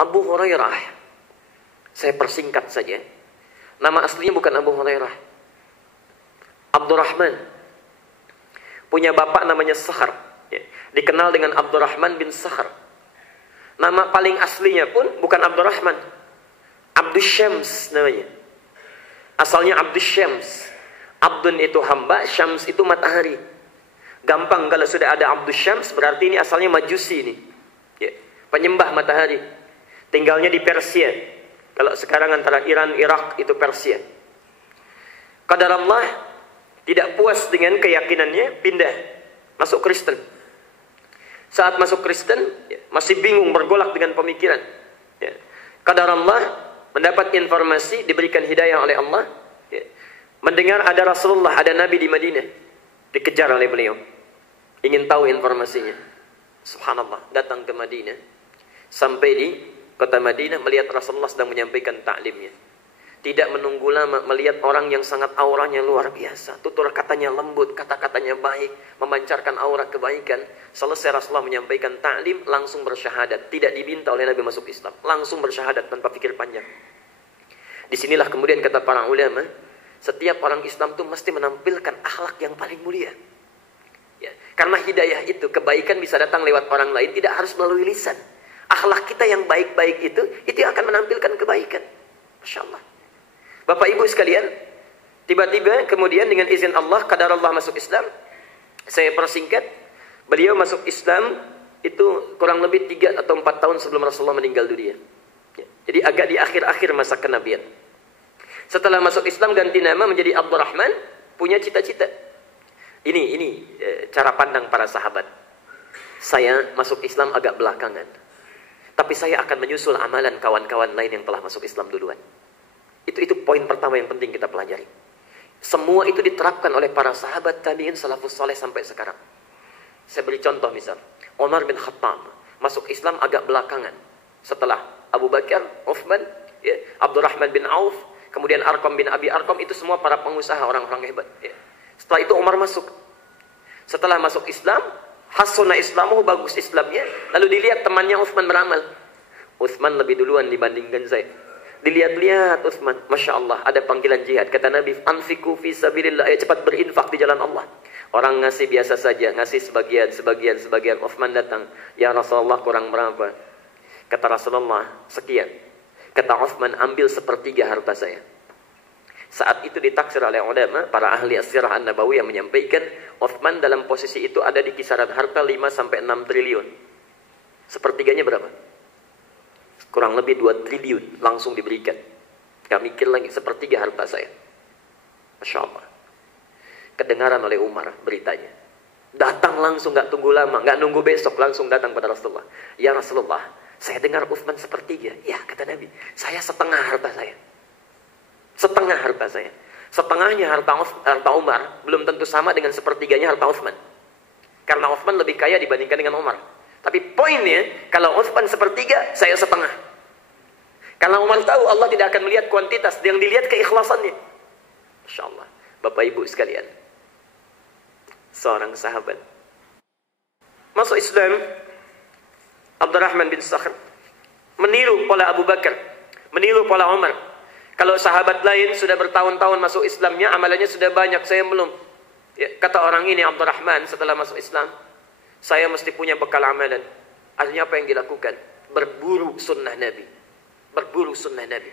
Abu Hurairah. Saya persingkat saja. Nama aslinya bukan Abu Hurairah. Abdurrahman. Punya bapak namanya Sakhar. Ya. Dikenal dengan Abdurrahman bin Sakhar. Nama paling aslinya pun bukan Abdurrahman. Abdus Syams namanya. Asalnya Abdus Syams. Abdun itu hamba, Syams itu matahari. Gampang kalau sudah ada Abdus Syams, berarti ini asalnya Majusi ini. Ya. Penyembah matahari. Tinggalnya di Persia. Kalau sekarang antara Iran, Irak itu Persia. Qadar Allah tidak puas dengan keyakinannya, pindah masuk Kristen. Saat masuk Kristen, ya, masih bingung, bergolak dengan pemikiran. Ya. Qadar Allah mendapat informasi, diberikan hidayah oleh Allah. Ya. Mendengar ada Rasulullah, ada Nabi di Madinah. Dikejar oleh beliau. Ingin tahu informasinya. Subhanallah, datang ke Madinah. Sampai di kota Madinah, melihat Rasulullah sedang menyampaikan ta'limnya. Tidak menunggu lama, melihat orang yang sangat auranya luar biasa. Tutur katanya lembut, kata-katanya baik, memancarkan aura kebaikan. Selesai Rasulullah menyampaikan ta'lim, langsung bersyahadat. Tidak diminta oleh Nabi masuk Islam. Langsung bersyahadat tanpa pikir panjang. Disinilah kemudian kata para ulama, setiap orang Islam itu mesti menampilkan akhlak yang paling mulia. Ya, karena hidayah itu, kebaikan bisa datang lewat orang lain, tidak harus melalui lisan. Akhlak kita yang baik-baik itu yang akan menampilkan kebaikan. Masya Allah. Bapak Ibu sekalian, tiba-tiba kemudian dengan izin Allah, qadar Allah masuk Islam. Saya persingkat, beliau masuk Islam itu kurang lebih 3 atau 4 tahun sebelum Rasulullah meninggal dunia. Ya, jadi agak di akhir-akhir masa kenabian. Setelah masuk Islam ganti nama menjadi Abdurrahman, punya cita-cita. Ini cara pandang para sahabat. Saya masuk Islam agak belakangan, tapi saya akan menyusul amalan kawan-kawan lain yang telah masuk Islam duluan. Itu poin pertama yang penting kita pelajari. Semua itu diterapkan oleh para sahabat tabi'in salafus saleh sampai sekarang. Saya beri contoh misal, Umar bin Khattab masuk Islam agak belakangan. Setelah Abu Bakar, Uthman, ya, Abdurrahman bin Auf, kemudian Arqam bin Abi Arqam, itu semua para pengusaha, orang-orang hebat. Ya. Setelah itu Umar masuk. Setelah masuk Islam, hasuna islamuhu, bagus Islamnya. Lalu dilihat temannya Uthman beramal. Uthman lebih duluan dibandingkan saya. Dilihat-lihat Uthman, Masya Allah, ada panggilan jihad. Kata Nabi, anfiku fi sabilillah, ayo cepat berinfak di jalan Allah. Orang ngasih biasa saja, ngasih sebagian. Uthman datang, ya Rasulullah kurang berapa? Kata Rasulullah, sekian. Kata Uthman, ambil 1/3 harta saya. Saat itu ditaksir oleh ulama, para ahli as-sirah an-nabawiyah menyampaikan, Uthman dalam posisi itu ada di kisaran harta 5-6 triliun. 1/3-nya berapa? Kurang lebih 2 triliun langsung diberikan. Gak mikir lagi, 1/3 harta saya. Masya Allah. Kedengaran oleh Umar beritanya. Datang langsung, gak tunggu lama, gak nunggu besok, langsung datang pada Rasulullah. Ya Rasulullah, saya dengar Uthman 1/3. Ya, kata Nabi, saya setengah harta saya. Setengah harta saya. Setengahnya harta Umar belum tentu sama dengan 1/3-nya harta Uthman. Karena Uthman lebih kaya dibandingkan dengan Umar. Tapi poinnya, kalau Uthman 1/3, saya setengah. Karena Umar tahu Allah tidak akan melihat kuantitas, yang dilihat keikhlasannya. Masya Allah. Bapak Ibu sekalian, seorang sahabat masuk Islam, Abdurrahman bin Sakhar, meniru pola Abu Bakar, meniru pola Umar. Kalau sahabat lain sudah bertahun-tahun masuk Islamnya, amalannya sudah banyak, saya belum. Ya, kata orang ini, Abdurrahman, setelah masuk Islam, saya mesti punya bekal amalan. Artinya apa yang dilakukan? Berburu sunnah Nabi. Berburu sunnah Nabi.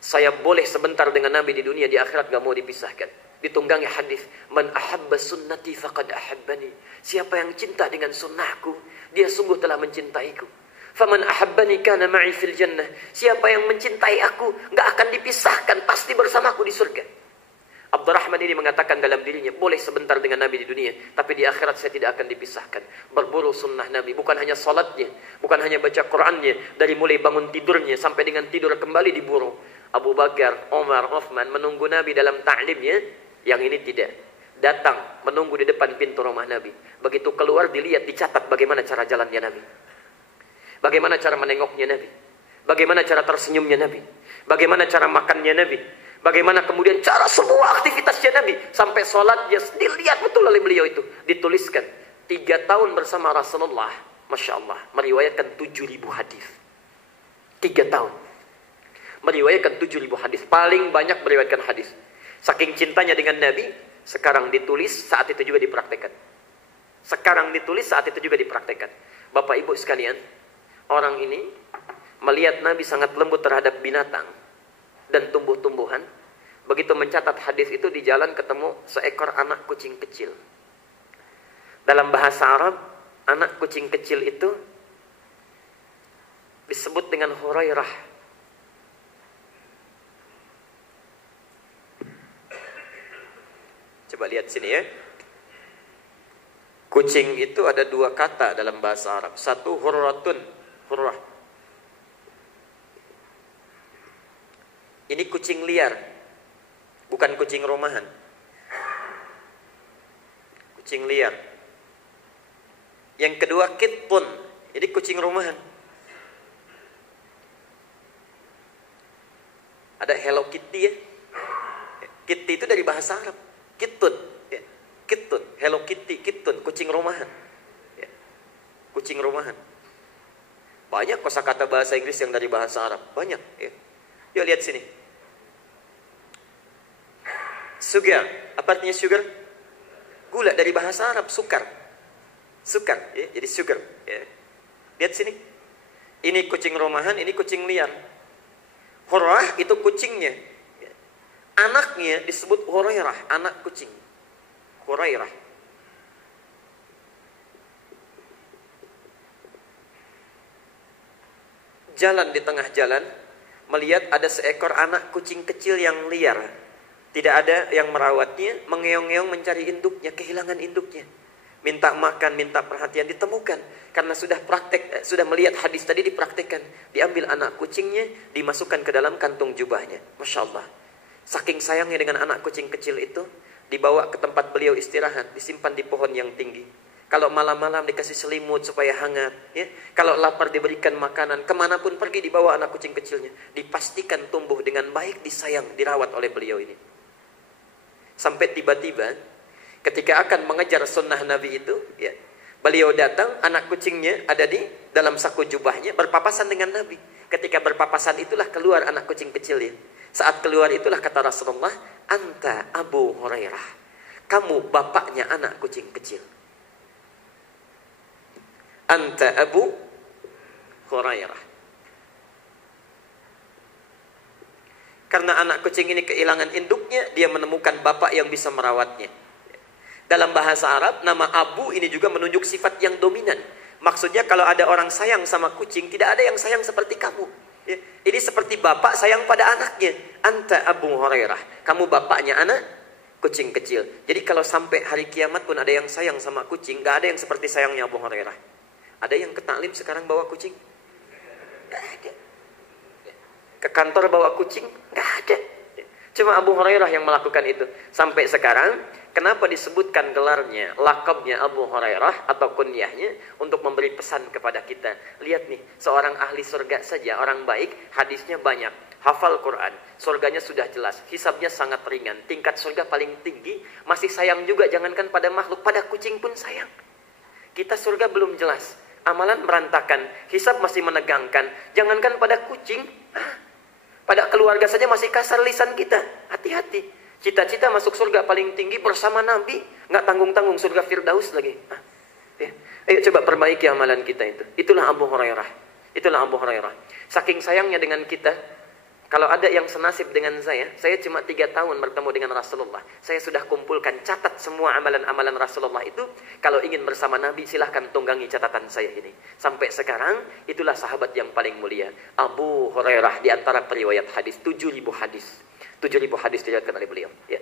Saya boleh sebentar dengan Nabi di dunia, di akhirat gak mau dipisahkan. Ditunggangi hadis, man ahabba sunnati faqad ahabbani. Siapa yang cinta dengan sunnahku, dia sungguh telah mencintaiku. Faman ahabbani kana ma'i fil jannah. Siapa yang mencintai aku, gak akan dipisahkan, pasti bersamaku di surga. Abdurrahman ini mengatakan dalam dirinya, boleh sebentar dengan Nabi di dunia, tapi di akhirat saya tidak akan dipisahkan. Berburu sunnah Nabi, bukan hanya salatnya, bukan hanya baca Qur'annya, dari mulai bangun tidurnya sampai dengan tidur kembali diburu. Abu Bakar, Umar, Uthman menunggu Nabi dalam ta'limnya, yang ini tidak. Datang, menunggu di depan pintu rumah Nabi. Begitu keluar, dilihat, dicatat bagaimana cara jalannya Nabi. Bagaimana cara menengoknya Nabi. Bagaimana cara tersenyumnya Nabi. Bagaimana cara makannya Nabi. Bagaimana kemudian cara semua aktivitasnya Nabi. Sampai sholatnya, dilihat betul oleh beliau itu. Dituliskan. 3 tahun bersama Rasulullah. Masya Allah. Meriwayatkan 7.000 hadis. 3 tahun. Meriwayatkan 7.000 hadis. Paling banyak meriwayatkan hadis. Saking cintanya dengan Nabi, sekarang ditulis, saat itu juga dipraktekkan. Sekarang ditulis, saat itu juga dipraktekkan. Bapak Ibu sekalian, orang ini melihat Nabi sangat lembut terhadap binatang dan tumbuh-tumbuhan. Begitu mencatat hadis itu, di jalan ketemu seekor anak kucing kecil. Dalam bahasa Arab, anak kucing kecil itu disebut dengan Hurairah. Coba lihat sini ya. Kucing itu ada 2 kata dalam bahasa Arab. Satu hurratun, hurrah. Ini kucing liar, bukan kucing rumahan. Kucing liar. Yang kedua kitpun, ini kucing rumahan. Ada Hello Kitty ya. Kitty itu dari bahasa Arab. Kittun, ya. Kittun, Hello Kitty, kittun, kucing rumahan. Ya. Kucing rumahan. Banyak kosakata bahasa Inggris yang dari bahasa Arab, banyak. Ya. Yuk lihat sini. Sugar, apa artinya sugar? Gula, dari bahasa Arab, sukar. Sukar, ya. Jadi sugar. Ya. Lihat sini. Ini kucing rumahan, ini kucing liar. Hurrah itu kucingnya. Anaknya disebut Hurairah, anak kucing. Hurairah. Jalan di tengah jalan, melihat ada seekor anak kucing kecil yang liar. Tidak ada yang merawatnya, mengeong-ngeong mencari induknya, kehilangan induknya. Minta makan, minta perhatian, ditemukan. Karena sudah praktek, sudah melihat hadis tadi, dipraktekkan. Diambil anak kucingnya, dimasukkan ke dalam kantung jubahnya. Masya Allah. Saking sayangnya dengan anak kucing kecil itu, dibawa ke tempat beliau istirahat, disimpan di pohon yang tinggi. Kalau malam-malam dikasih selimut supaya hangat, ya. Kalau lapar diberikan makanan, kemanapun pergi dibawa anak kucing kecilnya. Dipastikan tumbuh dengan baik, disayang, dirawat oleh beliau ini. Sampai tiba-tiba, ketika akan mengejar sunnah Nabi itu, ya, beliau datang, anak kucingnya ada di dalam saku jubahnya, berpapasan dengan Nabi. Ketika berpapasan itulah keluar anak kucing kecilnya. Saat keluar itulah kata Rasulullah, Anta Abu Hurairah. Kamu bapaknya anak kucing kecil. Anta Abu Hurairah. Karena anak kucing ini kehilangan induknya, dia menemukan bapak yang bisa merawatnya. Dalam bahasa Arab, nama Abu ini juga menunjuk sifat yang dominan. Maksudnya kalau ada orang sayang sama kucing, tidak ada yang sayang seperti kamu. Ya, ini seperti bapak sayang pada anaknya. Anta Abu Hurairah. Kamu bapaknya anak kucing kecil. Jadi kalau sampai hari kiamat pun ada yang sayang sama kucing, gak ada yang seperti sayangnya Abu Hurairah. Ada yang ke taklim sekarang bawa kucing? Gak ada. Ke kantor bawa kucing? Gak ada. Cuma Abu Hurairah yang melakukan itu. Sampai sekarang, kenapa disebutkan gelarnya, lakabnya Abu Hurairah atau kunyahnya, untuk memberi pesan kepada kita. Lihat nih, seorang ahli surga saja, orang baik, hadisnya banyak, hafal Quran, surganya sudah jelas, hisabnya sangat ringan, tingkat surga paling tinggi, masih sayang juga, jangankan pada makhluk, pada kucing pun sayang. Kita surga belum jelas, amalan berantakan, hisab masih menegangkan, jangankan pada kucing, pada keluarga saja masih kasar lisan kita. Hati-hati. Cita-cita masuk surga paling tinggi bersama Nabi. Nggak tanggung-tanggung surga Firdaus lagi. Ya. Ayo coba perbaiki amalan kita itu. Itulah Abu Hurairah. Itulah Abu Hurairah. Saking sayangnya dengan kita. Kalau ada yang senasib dengan saya cuma 3 tahun bertemu dengan Rasulullah. Saya sudah kumpulkan, catat semua amalan-amalan Rasulullah itu. Kalau ingin bersama Nabi, silahkan tunggangi catatan saya ini. Sampai sekarang, itulah sahabat yang paling mulia. Abu Hurairah, di antara periwayat hadis, 7.000 hadis. 7.000 hadis diriwayatkan oleh beliau. Ya.